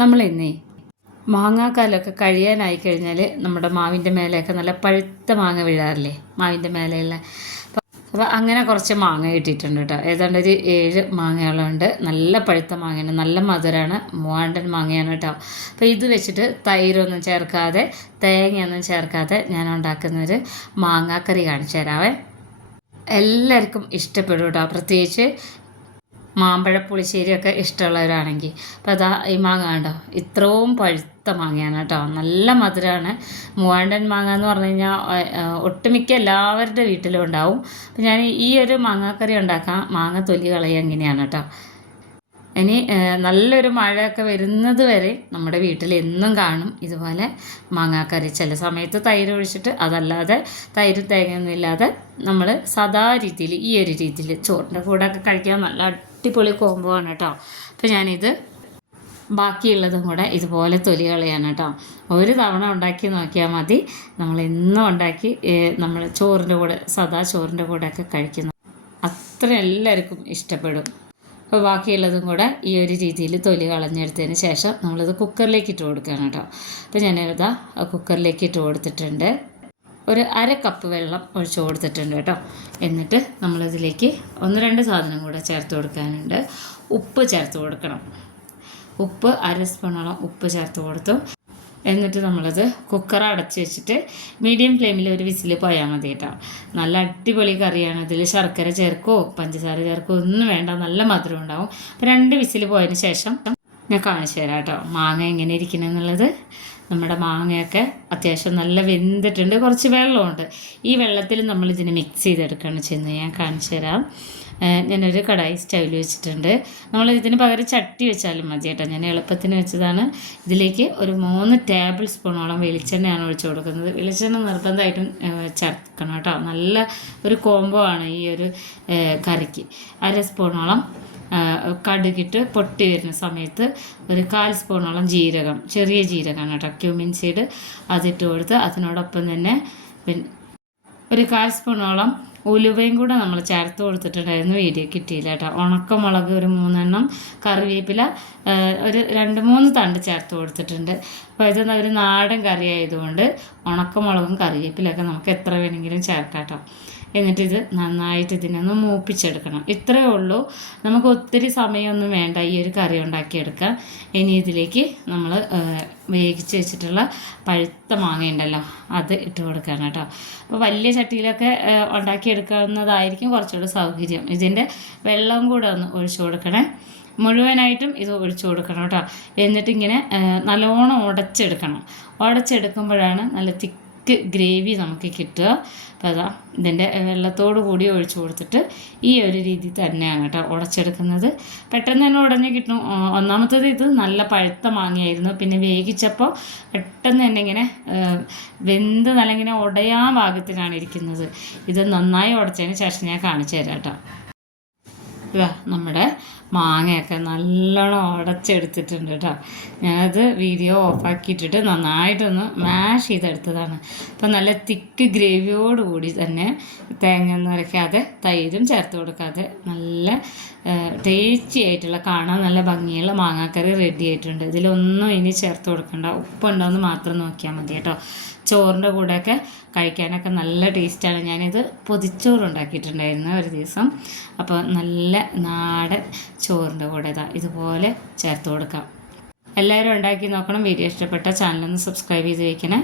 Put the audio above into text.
നമ്മളിന്നേ മാങ്ങാക്കാലമൊക്കെ കഴിയാനായി കഴിഞ്ഞാൽ നമ്മുടെ മാവിൻ്റെ മേലെയൊക്കെ നല്ല പഴുത്ത മാങ്ങ വീഴാറില്ലേ, മാവിൻ്റെ മേലെയുള്ള. അപ്പോൾ അങ്ങനെ കുറച്ച് മാങ്ങ കിട്ടിയിട്ടുണ്ട് കേട്ടോ. ഏതാണ്ട് ഒരു 7 മാങ്ങകളുണ്ട്. നല്ല പഴുത്ത മാങ്ങയാണ്, നല്ല മധുരമാണ്, മൂവാണ്ടൻ മാങ്ങയാണ് കേട്ടോ. അപ്പോൾ ഇത് വെച്ചിട്ട് തൈരൊന്നും ചേർക്കാതെ തേങ്ങയൊന്നും ചേർക്കാതെ ഞാൻ ഉണ്ടാക്കുന്നൊരു മാങ്ങാക്കറി കാണിച്ചു തരാവേ. എല്ലാവർക്കും ഇഷ്ടപ്പെടും കേട്ടോ, പ്രത്യേകിച്ച് മാമ്പഴ പുളിശ്ശേരിയൊക്കെ ഇഷ്ടമുള്ളവരാണെങ്കിൽ. അപ്പോൾ അതാ ഈ മാങ്ങ കണ്ടോ, ഇത്രയും പഴുത്ത മാങ്ങയാണ് കേട്ടോ, നല്ല മധുരമാണ്. മൂവാണ്ടൻ മാങ്ങ എന്ന് പറഞ്ഞു കഴിഞ്ഞാൽ ഒട്ടുമിക്ക എല്ലാവരുടെ വീട്ടിലും ഉണ്ടാവും. അപ്പോൾ ഞാൻ ഈ ഒരു മാങ്ങാക്കറി ഉണ്ടാക്കാൻ മാങ്ങ തൊലി കളയുക എങ്ങനെയാണ് കേട്ടോ. ഇനി നല്ലൊരു മഴയൊക്കെ വരുന്നത് വരെ നമ്മുടെ വീട്ടിൽ എന്നും കാണും ഇതുപോലെ മാങ്ങാക്കറി. ചില സമയത്ത് തൈര് ഒഴിച്ചിട്ട്, അതല്ലാതെ തൈര് തേങ്ങയൊന്നും ഇല്ലാതെ നമ്മൾ സാധാ രീതിയിൽ ഈ ഒരു രീതിയിൽ ചോറിൻ്റെ കൂടെ ഒക്കെ കഴിക്കാൻ നല്ല അടിപൊളി കോംബോ ആണ് കേട്ടോ. അപ്പോൾ ഞാനിത് ബാക്കിയുള്ളതും കൂടെ ഇതുപോലെ തൊലി കളയാണ് കേട്ടോ. ഒരു തവണ ഉണ്ടാക്കി നോക്കിയാൽ മതി, നമ്മൾ എന്നും ഉണ്ടാക്കി നമ്മൾ ചോറിൻ്റെ കൂടെ സാധാ ചോറിൻ്റെ കൂടെയൊക്കെ കഴിക്കുന്നു, അത്ര എല്ലാവർക്കും ഇഷ്ടപ്പെടും. അപ്പോൾ ബാക്കിയുള്ളതും കൂടെ ഈ ഒരു രീതിയിൽ തൊലി കളഞ്ഞെടുത്തതിന് ശേഷം നമ്മളിത് കുക്കറിലേക്ക് ഇട്ട് കൊടുക്കുകയാണ് കേട്ടോ. അപ്പോൾ ഞാനിതാ കുക്കറിലേക്ക് ഇട്ട് കൊടുത്തിട്ടുണ്ട്. ഒരു 1/2 കപ്പ് വെള്ളം ഒഴിച്ച് കൊടുത്തിട്ടുണ്ട് കേട്ടോ. എന്നിട്ട് നമ്മളിതിലേക്ക് 1-2 സാധനം കൂടെ ചേർത്ത് കൊടുക്കാനുണ്ട്. ഉപ്പ് ചേർത്ത് കൊടുക്കണം. ഉപ്പ് 1/2 സ്പൂണോളം ഉപ്പ് ചേർത്ത് കൊടുത്തു. എന്നിട്ട് നമ്മളത് കുക്കർ അടച്ച് വെച്ചിട്ട് മീഡിയം ഫ്ലെയിമിൽ ഒരു വിസിൽ പോയാൽ മതി കേട്ടോ. നല്ല അടിപൊളി കറിയാണ്. ഇതിൽ ശർക്കര ചേർക്കോ പഞ്ചസാര ചേർക്കോ ഒന്നും വേണ്ട, നല്ല മധുരം ഉണ്ടാവും. അപ്പോൾ 2 വിസിൽ പോയതിന് ശേഷം ഞാൻ കാണിച്ചു തരാം കേട്ടോ മാങ്ങ എങ്ങനെ ഇരിക്കണമെന്നുള്ളത്. നമ്മുടെ മാങ്ങയൊക്കെ അത്യാവശ്യം നല്ല വെന്തിട്ടുണ്ട്, കുറച്ച് വെള്ളമുണ്ട്. ഈ വെള്ളത്തിൽ നമ്മളിതിനെ മിക്സ് ചെയ്തെടുക്കുകയാണ് ചെയ്യുന്നത്. ഞാൻ കാണിച്ചു തരാം. ഞാനൊരു കടായി സ്റ്റൗവിൽ വെച്ചിട്ടുണ്ട്. നമ്മൾ ഇതിന് പകരം ചട്ടി വെച്ചാലും മതി കേട്ടോ, ഞാൻ എളുപ്പത്തിന് വെച്ചതാണ്. ഇതിലേക്ക് ഒരു 3 ടേബിൾ സ്പൂണോളം വെളിച്ചെണ്ണയാണ് ഒഴിച്ചു കൊടുക്കുന്നത്. വെളിച്ചെണ്ണ നിർബന്ധമായിട്ടും ചേർക്കണം കേട്ടോ, നല്ല ഒരു കോംബോ ആണ് ഈ ഒരു കറിക്ക്. 1/2 സ്പൂണോളം കടുകിട്ട് പൊട്ടി വരുന്ന സമയത്ത് ഒരു 1/4 സ്പൂണോളം ജീരകം, ചെറിയ ജീരകമാണ് കേട്ടോ, ക്യൂമിൻ സീഡ്, അതിട്ട് കൊടുത്ത് അതിനോടൊപ്പം തന്നെ ഒരു 1/4 സ്പൂണോളം ഉലുവയും കൂടെ നമ്മൾ ചേർത്ത് കൊടുത്തിട്ടുണ്ടായിരുന്നു. വീഡിയോ കിട്ടിയില്ല കേട്ടോ. ഉണക്കമുളക് ഒരു 3 എണ്ണം, കറിവേപ്പില ഒരു 2-3 തണ്ട് ചേർത്ത് കൊടുത്തിട്ടുണ്ട്. അപ്പോൾ ഇത് ഒരു നാടൻ കറി ആയതുകൊണ്ട് ഉണക്കമുളകും കറിവേപ്പിലൊക്കെ നമുക്ക് എത്ര വേണമെങ്കിലും ചേർക്കാം കേട്ടോ. എന്നിട്ടിത് നന്നായിട്ട് ഇതിനൊന്ന് മൂപ്പിച്ചെടുക്കണം. ഇത്രയേ ഉള്ളൂ, നമുക്ക് ഒത്തിരി സമയമൊന്നും വേണ്ട ഈ ഒരു കറി ഉണ്ടാക്കിയെടുക്കാൻ. ഇനി ഇതിലേക്ക് നമ്മൾ വേവിച്ച് വെച്ചിട്ടുള്ള പഴുത്ത മാങ്ങ ഉണ്ടല്ലോ, അത് ഇട്ട് കൊടുക്കണം കേട്ടോ. അപ്പോൾ വലിയ ചട്ടിയിലൊക്കെ ഉണ്ടാക്കിയെടുക്കാവുന്നതായിരിക്കും കുറച്ചുകൂടി സൗകര്യം. ഇതിൻ്റെ വെള്ളം കൂടെ ഒന്ന് ഒഴിച്ചു കൊടുക്കണേ, മുഴുവനായിട്ടും ഇത് ഒഴിച്ചു കൊടുക്കണം കേട്ടോ. എന്നിട്ടിങ്ങനെ നല്ലോണം ഉടച്ചെടുക്കുമ്പോഴാണ് നല്ല തിക്ക് ഗ്രേവി നമുക്ക് കിട്ടുക. അപ്പോൾ അതാ ഇതിൻ്റെ വെള്ളത്തോട് കൂടി ഒഴിച്ചു കൊടുത്തിട്ട് ഈ ഒരു രീതി തന്നെയാണ് കേട്ടോ ഉടച്ചെടുക്കുന്നത്. പെട്ടെന്ന് തന്നെ ഉടഞ്ഞ് കിട്ടും. ഒന്നാമത്തേത് ഇത് നല്ല പഴുത്ത മാങ്ങയായിരുന്നു, പിന്നെ വേവിച്ചപ്പോൾ പെട്ടെന്ന് തന്നെ ഇങ്ങനെ വെന്ത് നല്ല ഇങ്ങനെ ഉടയാൻ പാകത്തിനാണ് ഇരിക്കുന്നത്. ഇത് നന്നായി ഉടച്ചതിന് ശേഷം ഞാൻ കാണിച്ചു തരാം കേട്ടോ. ഇതാ നമ്മുടെ മാങ്ങയൊക്കെ നല്ലോണം ഉടച്ചെടുത്തിട്ടുണ്ട് കേട്ടോ. ഞാനത് വീഡിയോ ഓഫാക്കിയിട്ടിട്ട് നന്നായിട്ടൊന്ന് മാഷ് ചെയ്തെടുത്തതാണ്. അപ്പോൾ നല്ല തിക്ക് ഗ്രേവിയോടുകൂടി തന്നെ തേങ്ങയൊന്നും അരയ്ക്കാതെ തൈരും ചേർത്ത് കൊടുക്കാതെ നല്ല ടേസ്റ്റി ആയിട്ടുള്ള, കാണാൻ നല്ല ഭംഗിയുള്ള മാങ്ങാക്കറി റെഡി ആയിട്ടുണ്ട്. ഇതിലൊന്നും ഇനി ചേർത്ത് കൊടുക്കണ്ട, ഉപ്പുണ്ടോയെന്ന് മാത്രം നോക്കിയാൽ മതി കേട്ടോ. ചോറിൻ്റെ കൂടെയൊക്കെ കഴിക്കാനൊക്കെ നല്ല ടേസ്റ്റാണ്. ഞാനിത് പൊതിച്ചോറ് ഉണ്ടാക്കിയിട്ടുണ്ടായിരുന്നു ഒരു ദിവസം. അപ്പോൾ നല്ല നാടൻ ചോറിൻ്റെ കൂടെ ഇതുപോലെ ചേർത്ത് കൊടുക്കാം. എല്ലാവരും ഉണ്ടാക്കി നോക്കണം. വീഡിയോ ഇഷ്ടപ്പെട്ട ചാനലൊന്ന് സബ്സ്ക്രൈബ് ചെയ്ത് വയ്ക്കണേ.